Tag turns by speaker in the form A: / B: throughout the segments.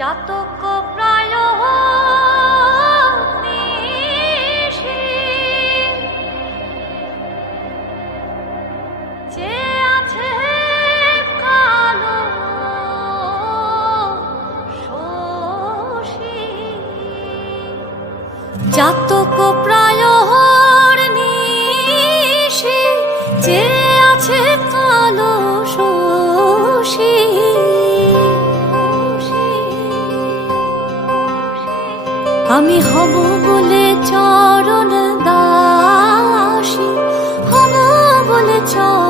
A: চাতক প্রায়। জাতক প্রায় নিশি যে আমি হব বলে চরণ দাসী হব বলে চরণ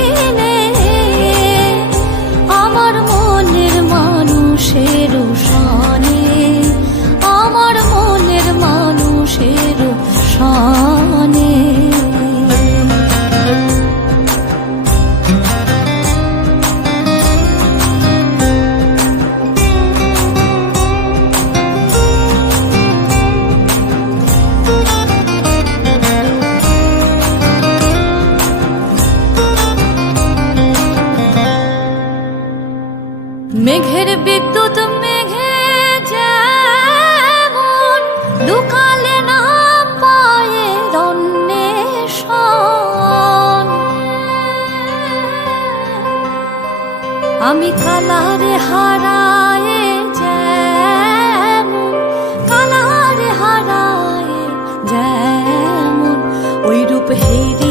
A: আমি কালারে হারায়ে যেমন কালারে হারায়ে যেমন ওই রূপ হেরিয়ে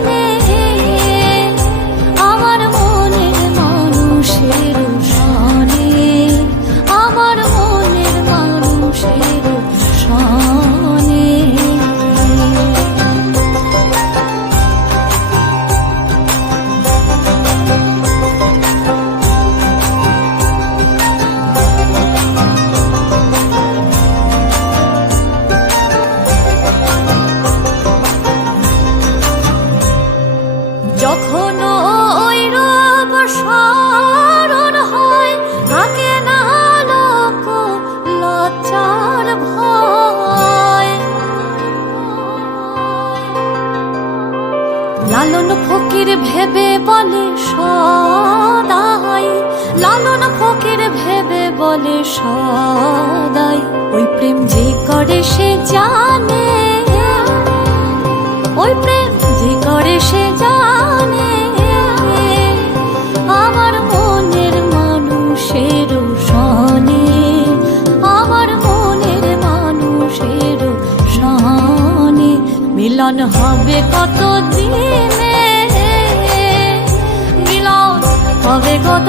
A: লালন ফকির ভেবে বলে সদাই। লালন ফকির ভেবে বলে সদাই। ওই প্রেম যে করে সে জানে। ওই প্রেম যে করে সে জানে। আমার মনের মানুষের সনে। আমার মনের মানুষের সনে। মিলন হবে কত দিনে হবে কত